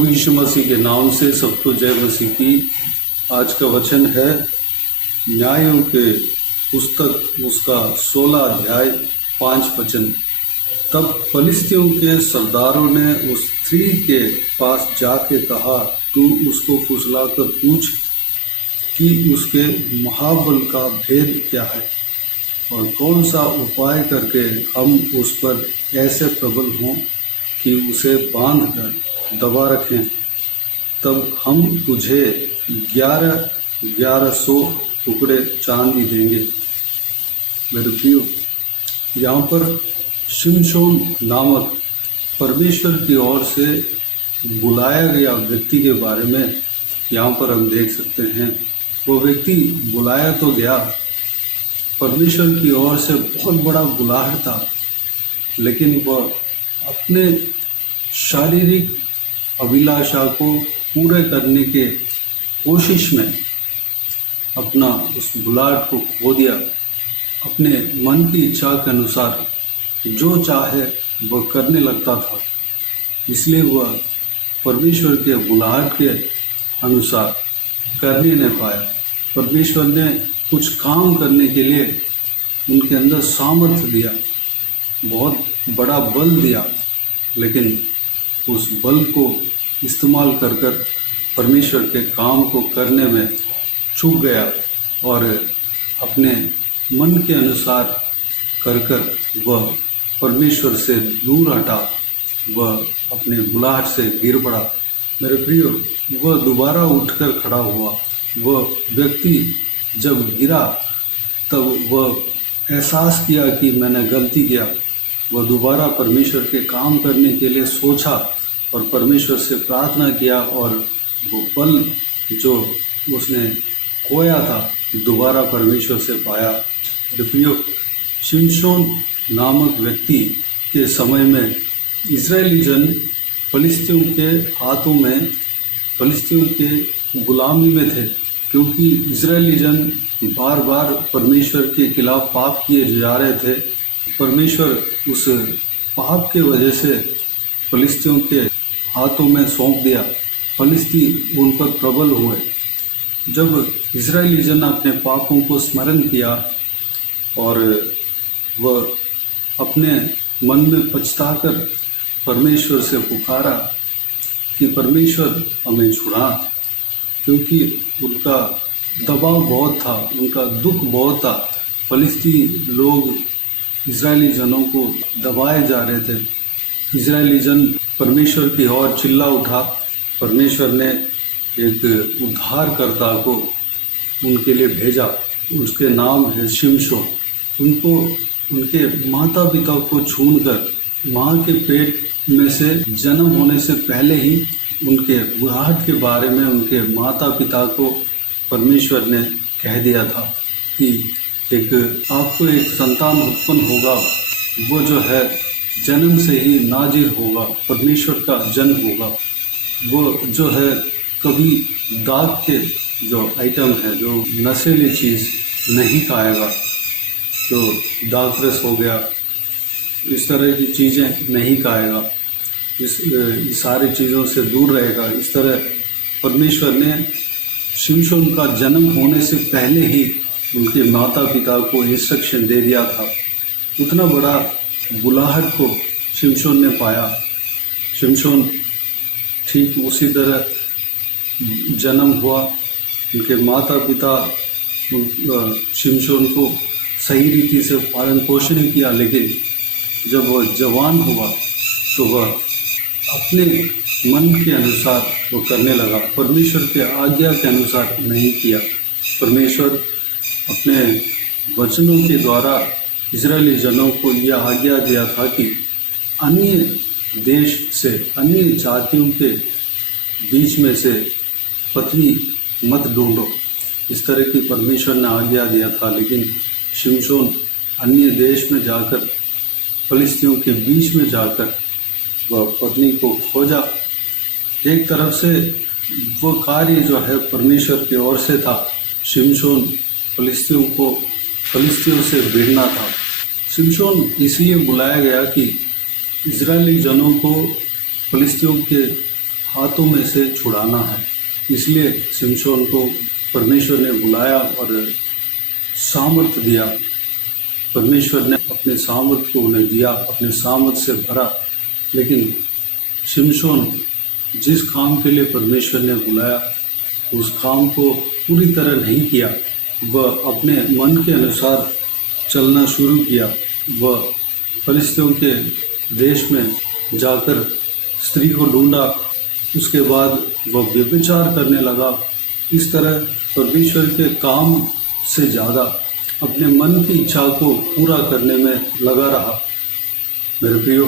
प्रभु यीशु मसीह के नाम से सबको जय मसीह की। आज का वचन है न्यायों के पुस्तक उसका 16 अध्याय 5 वचन। तब फलिस्तियों के सरदारों ने उस स्त्री के पास जाके कहा, तू उसको फुसलाकर पूछ कि उसके महाबल का भेद क्या है और कौन सा उपाय करके हम उस पर ऐसे प्रबल हों कि उसे बांध कर दबा रखें। तब हम तुझे 1100 टुकड़े चांदी देंगे। मेरे प्रियो, यहाँ पर शिमशोन नामक परमेश्वर की ओर से बुलाया गया व्यक्ति के बारे में यहाँ पर हम देख सकते हैं। वो व्यक्ति बुलाया तो गया, परमेश्वर की ओर से बहुत बड़ा बुलाहट था, लेकिन वह अपने शारीरिक अभिलाषा को पूरे करने के कोशिश में अपना उस बुलाहट को खो दिया। अपने मन की इच्छा के अनुसार जो चाहे वह करने लगता था, इसलिए वह परमेश्वर के बुलाहट के अनुसार कर ही नहीं पाया। परमेश्वर ने कुछ काम करने के लिए उनके अंदर सामर्थ्य दिया, बहुत बड़ा बल दिया, लेकिन उस बल को इस्तेमाल कर परमेश्वर के काम को करने में चूक गया और अपने मन के अनुसार कर वह परमेश्वर से दूर हटा, वह अपने बुलाहट से गिर पड़ा। मेरे प्रियो, वह दोबारा उठकर खड़ा हुआ। वह व्यक्ति जब गिरा तब वह एहसास किया कि मैंने गलती किया। वह दोबारा परमेश्वर के काम करने के लिए सोचा और परमेश्वर से प्रार्थना किया और वो बल जो उसने खोया था दोबारा परमेश्वर से पाया। प्रियो, शिमशोन नामक व्यक्ति के समय में इजरायली जन फलिस्तियों के हाथों में, फलिस्तियों के गुलामी में थे, क्योंकि इजरायली जन बार बार परमेश्वर के खिलाफ पाप किए जा रहे थे। परमेश्वर उस पाप के वजह से फलिस्तियों के हाथों में सौंप दिया। फलिस्ती उन पर प्रबल हुए। जब इजरायली जन अपने पापों को स्मरण किया और वह अपने मन में पछताकर परमेश्वर से पुकारा कि परमेश्वर हमें छुड़ा, क्योंकि उनका दबाव बहुत था, उनका दुख बहुत था। फलिस्ती लोग इजरायली जनों को दबाए जा रहे थे। इजरायली जन परमेश्वर की ओर चिल्ला उठा। परमेश्वर ने एक उद्धारकर्ता को उनके लिए भेजा, उसके नाम है शिमशोन। उनको उनके माता पिता को छूकर माँ के पेट में से जन्म होने से पहले ही उनके बुढ़ाहट के बारे में उनके माता पिता को परमेश्वर ने कह दिया था कि आपको एक संतान उत्पन्न होगा, वो जो है जन्म से ही नाजिर होगा, परमेश्वर का जन होगा। वो जो है कभी दाग के जो आइटम है, जो नशीली चीज़ नहीं खाएगा, तो दागरस हो गया, इस तरह की चीज़ें नहीं खाएगा, इस सारी चीज़ों से दूर रहेगा। इस तरह परमेश्वर ने शिमशोन का जन्म होने से पहले ही उनके माता पिता को इंस्ट्रक्शन दे दिया था। उतना बड़ा बुलाहट को शिमशोन ने पाया। शिमशोन ठीक उसी तरह जन्म हुआ। उनके माता पिता शिमशोन को सही रीति से पालन पोषण किया, लेकिन जब वह जवान हुआ तो वह अपने मन के अनुसार वो करने लगा, परमेश्वर के आज्ञा के अनुसार नहीं किया। परमेश्वर अपने वचनों के द्वारा इजरायली जनों को यह आज्ञा दिया था कि अन्य देश से, अन्य जातियों के बीच में से पत्नी मत ढूंढो, इस तरह की परमेश्वर ने आज्ञा दिया था। लेकिन शिमशोन अन्य देश में जाकर, फलिस्तियों के बीच में जाकर वह पत्नी को खोजा। एक तरफ से वो कार्य जो है परमेश्वर की ओर से था। शिमशोन फलिस्तियों से भिड़ना था। शिमशोन इसलिए बुलाया गया कि इजरायली जनों को फलिस्तियों के हाथों में से छुड़ाना है। इसलिए शिमशोन को परमेश्वर ने बुलाया और सामर्थ्य दिया। परमेश्वर ने अपने सामर्थ्य को उन्हें दिया, अपने सामर्थ्य से भरा। लेकिन शिमशोन जिस काम के लिए परमेश्वर ने बुलाया उस काम को पूरी तरह नहीं किया। वह अपने मन के अनुसार चलना शुरू किया। वह फलिस्तियों के देश में जाकर स्त्री को ढूंढा, उसके बाद वह व्यभिचार करने लगा। इस तरह परमेश्वर के काम से ज़्यादा अपने मन की इच्छा को पूरा करने में लगा रहा। मेरे प्रियो,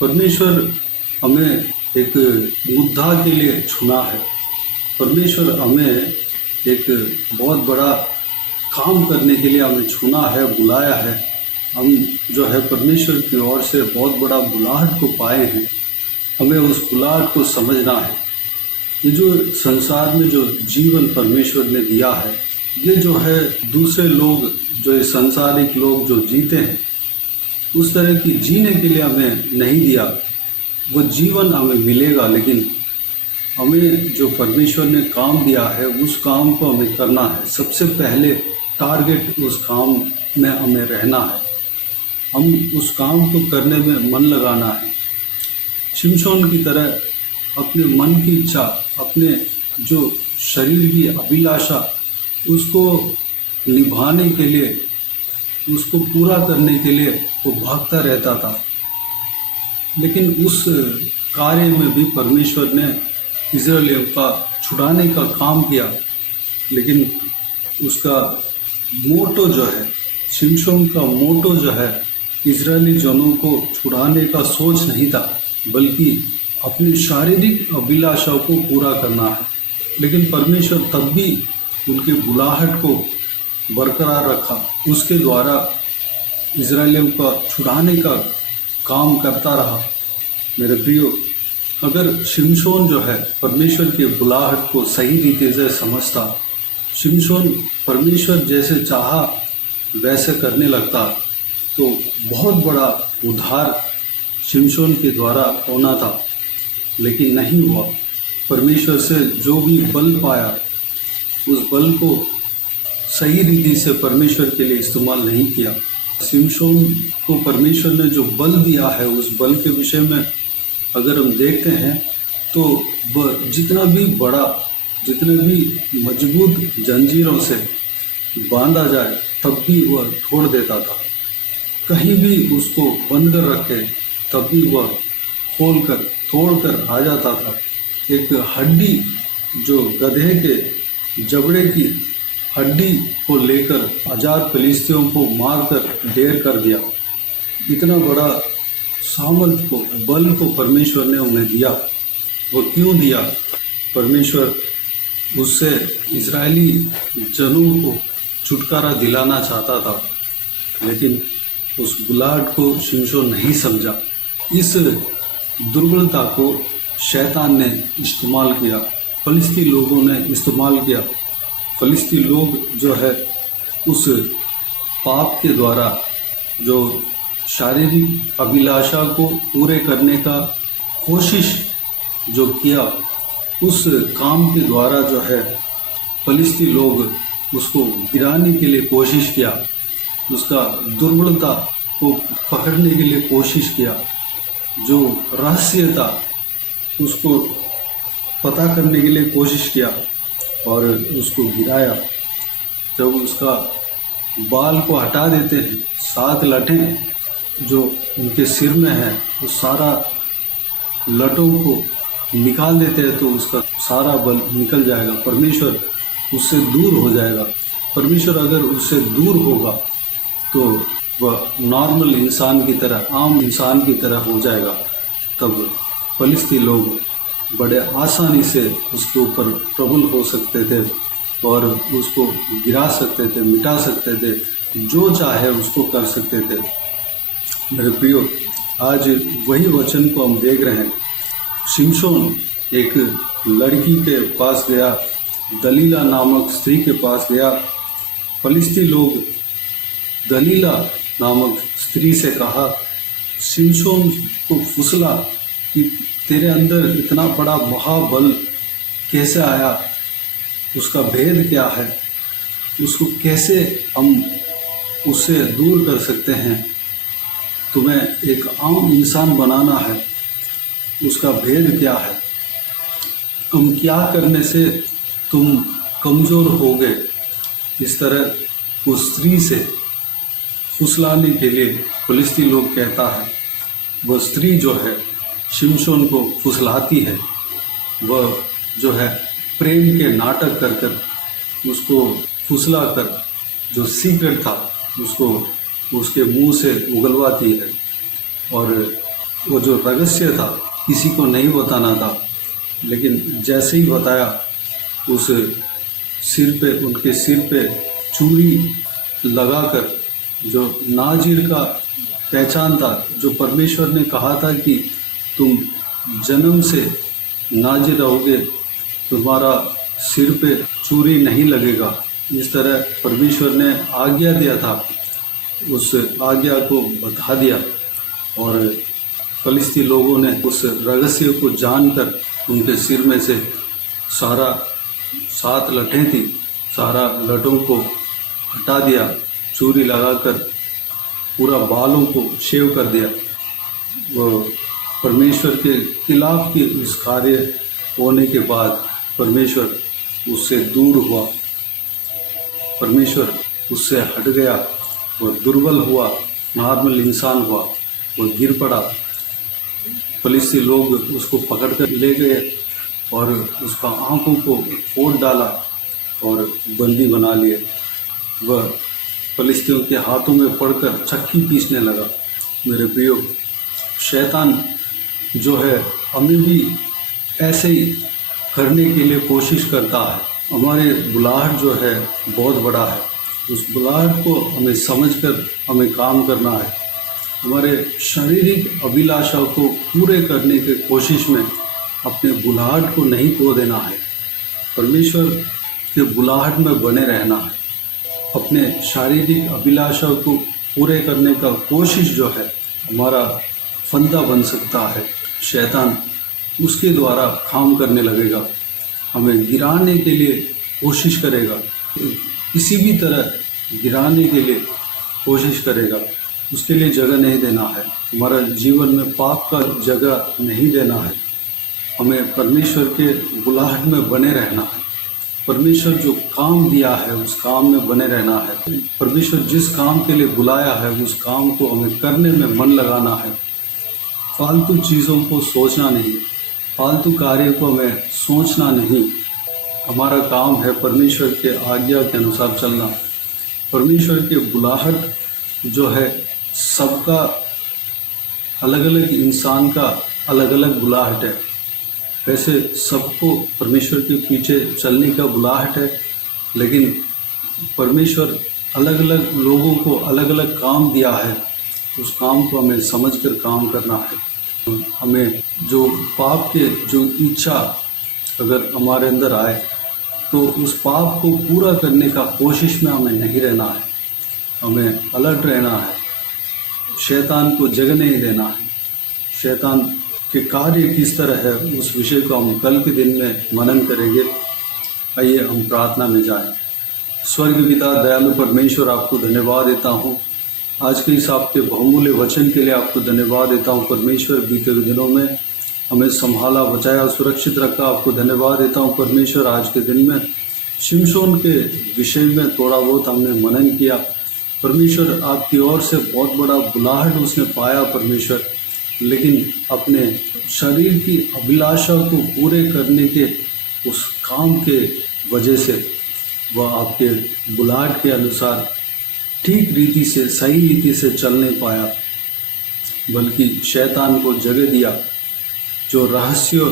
परमेश्वर हमें एक मुद्दा के लिए चुना है। परमेश्वर हमें एक बहुत बड़ा काम करने के लिए हमें चुना है, बुलाया है। हम जो है परमेश्वर की ओर से बहुत बड़ा बुलाहट को पाए हैं। हमें उस बुलाहट को समझना है। ये जो संसार में जो जीवन परमेश्वर ने दिया है, ये जो है दूसरे लोग, जो ये सांसारिक लोग जो जीते हैं, उस तरह की जीने के लिए हमें नहीं दिया। वो जीवन हमें मिलेगा, लेकिन हमें जो परमेश्वर ने काम दिया है उस काम को हमें करना है। सबसे पहले टारगेट उस काम में हमें रहना है। हम उस काम को करने में मन लगाना है। शिमशोन की तरह अपने मन की इच्छा, अपने जो शरीर की अभिलाषा, उसको निभाने के लिए, उसको पूरा करने के लिए वो भागता रहता था। लेकिन उस कार्य में भी परमेश्वर ने इज़राइलियों का छुड़ाने का काम किया। लेकिन उसका मोटो जो है, शिमशोन का मोटो जो है, इज़राइली जनों को छुड़ाने का सोच नहीं था, बल्कि अपनी शारीरिक अभिलाषा को पूरा करना है। लेकिन परमेश्वर तब भी उनकी बुलाहट को बरकरार रखा। उसके द्वारा इज़राइलियों का छुड़ाने का काम करता रहा। मेरे प्रियो, अगर शिमशोन जो है परमेश्वर के बुलाहट को सही रीति से समझता, शिमशोन परमेश्वर जैसे चाहा वैसे करने लगता, तो बहुत बड़ा उद्धार शिमशोन के द्वारा होना था। लेकिन नहीं हुआ। परमेश्वर से जो भी बल पाया, उस बल को सही रीति से परमेश्वर के लिए इस्तेमाल नहीं किया। शिमशोन को परमेश्वर ने जो बल दिया है, उस बल के विषय में अगर हम देखते हैं तो वह जितना भी बड़ा, जितने भी मजबूत जंजीरों से बांधा जाए तब भी वह छोड़ देता था। कहीं भी उसको बंद कर रखे तब भी वह खोल कर तोड़ कर आ जाता था। एक हड्डी, जो गधे के जबड़े की हड्डी को लेकर 1000 फिलिस्तियों को मारकर ढेर कर दिया। इतना बड़ा सामर्थ को, बल को परमेश्वर ने उन्हें दिया। वो क्यों दिया? परमेश्वर उससे इजरायली जनों को छुटकारा दिलाना चाहता था। लेकिन उस बुलाहट को शिमशोन नहीं समझा। इस दुर्बलता को शैतान ने इस्तेमाल किया, फलिस्ती लोगों ने इस्तेमाल किया। फलिस्ती लोग जो है उस पाप के द्वारा जो शारीरिक अभिलाषा को पूरे करने का कोशिश जो किया, उस काम के द्वारा जो है फलिस्ती लोग उसको गिराने के लिए कोशिश किया, उसका दुर्बलता को पकड़ने के लिए कोशिश किया, जो रहस्य था उसको पता करने के लिए कोशिश किया और उसको गिराया। जब उसका बाल को हटा देते हैं, 7 लटें जो उनके सिर में है, वो सारा लटों को निकाल देते हैं तो उसका सारा बल निकल जाएगा। परमेश्वर उससे दूर हो जाएगा। परमेश्वर अगर उससे दूर होगा तो वह नॉर्मल इंसान की तरह, आम इंसान की तरह हो जाएगा। तब फलिस्ती लोग बड़े आसानी से उसके ऊपर प्रबल हो सकते थे और उसको गिरा सकते थे, मिटा सकते थे, जो चाहे उसको कर सकते थे। मेरे प्रियो, आज वही वचन को हम देख रहे हैं। शिमशोन एक लड़की के पास गया, दलीला नामक स्त्री के पास गया। फलिस्ती लोग दलीला नामक स्त्री से कहा, शिमशोन को फुसला कि तेरे अंदर इतना बड़ा महाबल कैसे आया, उसका भेद क्या है, उसको कैसे हम उससे दूर कर सकते हैं। तुम्हें एक आम इंसान बनाना है, उसका भेद क्या है, हम क्या करने से तुम कमज़ोर होगे। इस तरह उस स्त्री से फुसलाने के लिए फिलिस्ती लोग कहता है, वह स्त्री जो है शिमशोन को फुसलाती है, वह जो है प्रेम के नाटक कर कर उसको फुसला कर जो सीक्रेट था उसको उसके मुंह से उगलवाती है। और वो जो रहस्य था किसी को नहीं बताना था, लेकिन जैसे ही बताया उस सिर पे, उनके सिर पे चूड़ी लगाकर, जो नाजिर का पहचान था, जो परमेश्वर ने कहा था कि तुम जन्म से नाजिर रहोगे, तुम्हारा सिर पे चूड़ी नहीं लगेगा, इस तरह परमेश्वर ने आज्ञा दिया था, उस आज्ञा को बता दिया। और फिलिस्ती लोगों ने उस रहस्य को जानकर उनके सिर में से सारा 7 लठें थी, सारा लठों को हटा दिया, चूड़ी लगाकर पूरा बालों को शेव कर दिया। वो परमेश्वर के खिलाफ के इस कार्य होने के बाद परमेश्वर उससे दूर हुआ, परमेश्वर उससे हट गया, वह दुर्बल हुआ, नॉर्मल इंसान हुआ, वह गिर पड़ा। फिलिस्ती लोग उसको पकड़ कर ले गए और उसका आँखों को फोड़ डाला और बंदी बना लिए। वह फिलिस्तियों के हाथों में पड़कर चक्की पीसने लगा। मेरे प्रियो, शैतान जो है हमें भी ऐसे ही करने के लिए कोशिश करता है। हमारे बुलाहट जो है बहुत बड़ा है, उस बुलाहट को हमें समझकर हमें काम करना है। हमारे शारीरिक अभिलाषा को पूरे करने की कोशिश में अपने बुलाहट को नहीं खो देना है, परमेश्वर के बुलाहट में बने रहना है। अपने शारीरिक अभिलाषा को पूरे करने का कोशिश जो है हमारा फंदा बन सकता है। शैतान उसके द्वारा काम करने लगेगा, हमें गिराने के लिए कोशिश करेगा, किसी भी तरह गिराने के लिए कोशिश करेगा। उसके लिए जगह नहीं देना है, हमारा जीवन में पाप का जगह नहीं देना है। हमें परमेश्वर के बुलाहट में बने रहना है। परमेश्वर जो काम दिया है उस काम में बने रहना है। परमेश्वर जिस काम के लिए बुलाया है उस काम को हमें करने में मन लगाना है। फालतू चीज़ों को सोचना नहीं, फालतू कार्य को हमें सोचना नहीं। हमारा काम है परमेश्वर के आज्ञा के अनुसार चलना। परमेश्वर के बुलाहट जो है सबका अलग अलग, इंसान का अलग अलग बुलाहट है। वैसे सबको परमेश्वर के पीछे चलने का बुलाहट है, लेकिन परमेश्वर अलग अलग लोगों को अलग अलग काम दिया है, उस काम को हमें समझकर काम करना है। हमें जो पाप के जो इच्छा अगर हमारे अंदर आए तो उस पाप को पूरा करने का कोशिश में हमें नहीं रहना है, हमें अलर्ट रहना है। शैतान को जगह नहीं देना है। शैतान के कार्य किस तरह है उस विषय को हम कल के दिन में मनन करेंगे। आइए हम प्रार्थना में जाएं। स्वर्ग पिता दयालु परमेश्वर, आपको धन्यवाद देता हूँ आज के इस आपके बहुमूल्य वचन के लिए। आपको धन्यवाद देता हूँ परमेश्वर, बीते हुए दिनों में हमें संभाला, बचाया, सुरक्षित रखा। आपको धन्यवाद देता हूँ परमेश्वर, आज के दिन में शिमशोन के विषय में थोड़ा बहुत हमने मनन किया। परमेश्वर आपकी ओर से बहुत बड़ा बुलाहट उसने पाया परमेश्वर, लेकिन अपने शरीर की अभिलाषा को पूरे करने के उस काम के वजह से वह आपके बुलाहट के अनुसार ठीक रीति से, सही रीति से चल नहीं पाया, बल्कि शैतान को जगह दिया। जो रहस्य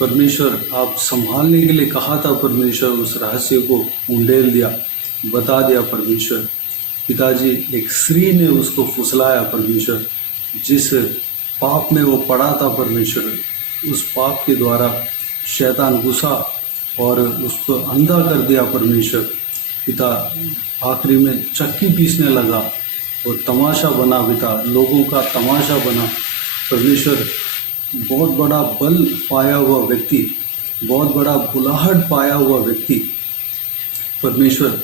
परमेश्वर आप संभालने के लिए कहा था परमेश्वर, उस रहस्य को उंडेल दिया, बता दिया परमेश्वर। पिताजी, एक स्त्री ने उसको फुसलाया परमेश्वर, जिस पाप में वो पड़ा था परमेश्वर, उस पाप के द्वारा शैतान घुसा और उसको अंधा कर दिया परमेश्वर। पिता आखिरी में चक्की पीसने लगा और तमाशा बना, पिता लोगों का तमाशा बना। परमेश्वर बहुत बड़ा बल पाया हुआ व्यक्ति, बहुत बड़ा बुलाहट पाया हुआ व्यक्ति परमेश्वर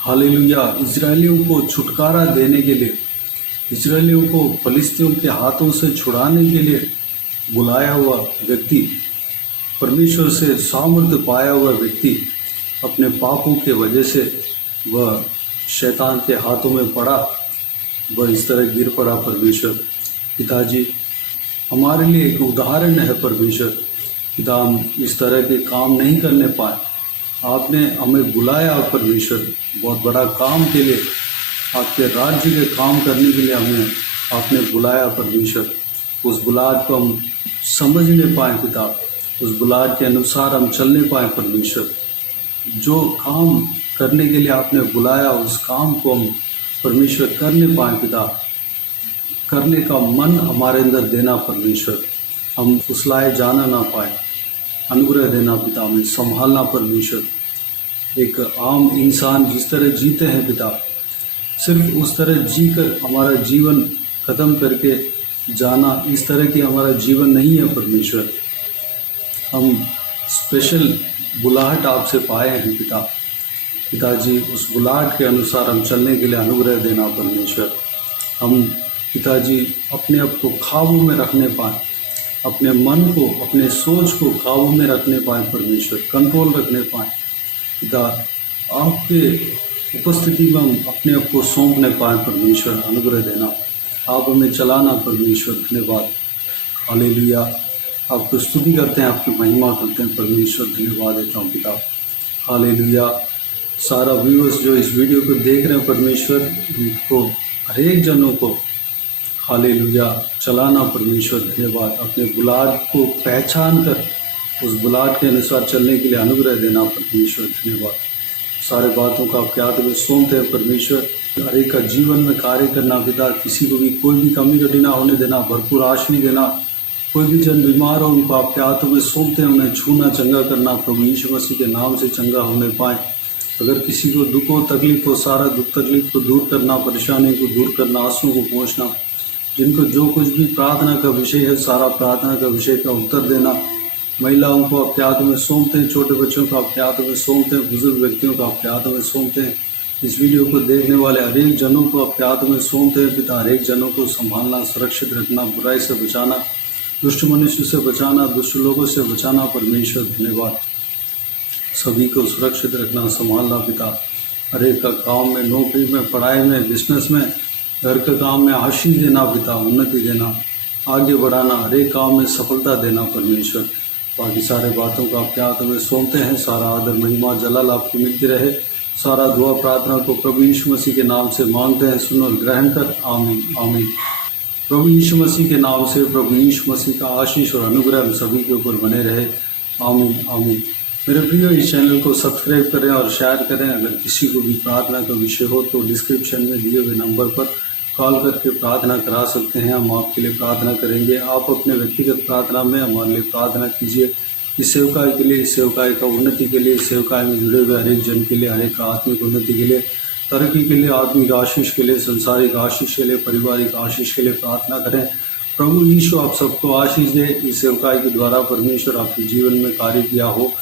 हालेलुया इजरायलियों को छुटकारा देने के लिए, इजरायलियों को फलिस्तियों के हाथों से छुड़ाने के लिए बुलाया हुआ व्यक्ति, परमेश्वर से सामर्थ्य पाया हुआ व्यक्ति अपने पापों के वजह से वह शैतान के हाथों में पड़ा, वह इस तरह गिर पड़ा। परमेश्वर पिताजी हमारे लिए एक उदाहरण है। परमेश्वर पिता, हम इस तरह के काम नहीं करने पाए, आपने हमें बुलाया परमेश्वर बहुत बड़ा काम के लिए, आपके राज्य के काम करने के लिए हमें आपने बुलाया परमेश्वर। उस बुलाहट को हम समझने पाए पिता, उस बुलाहट के अनुसार हम चलने पाए परमेश्वर। जो काम करने के लिए आपने बुलाया उस काम को हम परमेश्वर करने पाए पिता, करने का मन हमारे अंदर देना परमेश्वर। हम फुसलाए जाना ना पाए, अनुग्रह देना पिता, हमें संभालना परमेश्वर। एक आम इंसान जिस तरह जीते हैं पिता, सिर्फ उस तरह जी कर हमारा जीवन ख़त्म करके जाना, इस तरह की हमारा जीवन नहीं है परमेश्वर। हम स्पेशल बुलाहट आपसे पाए हैं पिता, पिताजी उस बुलाहट के अनुसार हम चलने के लिए अनुग्रह देना परमेश्वर। हम पिताजी अपने आप को काबू में रखने पाए, अपने मन को, अपने सोच को काबू में रखने पाए परमेश्वर, कंट्रोल रखने पाए पिता। आपके उपस्थिति में हम अपने आप को सौंपने पाए परमेश्वर, अनुग्रह देना, आप हमें चलाना परमेश्वर। धन्यवाद, हालेलुया। आपको स्तुति करते हैं, आपकी महिमा करते हैं परमेश्वर। धन्यवाद देता हूँ पिता, हालेलुया। सारा व्यूअर्स जो इस वीडियो को देख रहे हैं परमेश्वर, उनको हर एक जनों को हालेलुया चलाना परमेश्वर। धन्यवाद, अपने बुलाहट को पहचान कर उस बुलाहट के अनुसार चलने के लिए अनुग्रह देना परमेश्वर। धन्यवाद, सारे बातों का आपके हाथ में सौंपते हैं परमेश्वर। हर एक का जीवन में कार्य करना पिता, किसी को भी कोई भी कमी कटी ना होने देना, भरपूर आशीष देना। कोई भी जन बीमार हो उनको आपके हाथों में सौंपते हैं, उन्हें छूना, चंगा करना प्रभु यीशु मसीह के नाम से चंगा होने पाए। अगर किसी को दुख हो, तकलीफ हो, सारा दुख तकलीफ को दूर करना, परेशानी को दूर करना, आंसुओं को पहुँचना। जिनको जो कुछ भी प्रार्थना का विषय है, सारा प्रार्थना का विषय का उत्तर देना। महिलाओं को आपके हाथों में सौंपते हैं, छोटे बच्चों को आपके हाथों में सौंपते हैं, बुजुर्ग व्यक्तियों को आपके हाथों में सौंपते हैं। इस वीडियो को देखने वाले हर एक जनों को आपके हाथों में सौंपते हैं पिता। हर एक जनों को संभालना, सुरक्षित रखना, बुराई से बचाना, दुष्ट मनुष्य से बचाना, दुष्ट लोगों से बचाना परमेश्वर। धन्यवाद, सभी को सुरक्षित रखना, संभालना पिता। हर एक का काम में, नौकरी में, पढ़ाई में, बिजनेस में, घर के काम में आशीष देना पिता, उन्नति देना, आगे बढ़ाना, हर एक काम में सफलता देना परमेश्वर। बाकी सारे बातों को आपके हाथों में सौंपते हैं। सारा आदर, महिमा, जलाल आपको मिलती रहे। सारा दुआ प्रार्थना को प्रभु यीशु मसीह के नाम से मांगते हैं, सुन और ग्रहण कर। आमीन, आमीन। प्रभु यीशु मसीह के नाम से प्रभु यीशु मसीह का आशीष और अनुग्रह हम सभी के ऊपर बने रहे। आमीन, आमीन। मेरे प्रियो, इस चैनल को सब्सक्राइब करें और शेयर करें। अगर किसी को भी प्रार्थना का विषय हो तो डिस्क्रिप्शन में दिए हुए नंबर पर कॉल करके प्रार्थना करा सकते हैं। हम आपके लिए प्रार्थना करेंगे। आप अपने व्यक्तिगत प्रार्थना में हमारे लिए प्रार्थना कीजिए। इस सेवकाई के लिए, इस सेवकाई का उन्नति के लिए, इस सेवकाई में जुड़े हुए हर एक जन के लिए, हर एक आत्मिक उन्नति के लिए, तरक्की के लिए, आत्मिक आशीष के लिए, संसारिक आशीष के लिए, पारिवारिक आशीष के लिए प्रार्थना करें। प्रभु यीशु आप सबको आशीष दे। इस सेवकाई के द्वारा परमेश्वर आपके जीवन में कार्य किया हो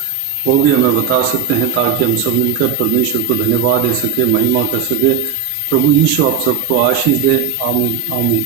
वो भी हमें बता सकते हैं, ताकि हम सब मिलकर परमेश्वर को धन्यवाद दे सके, महिमा कर सके। प्रभु यीशु आप सबको आशीष दे। आमीन, आमीन।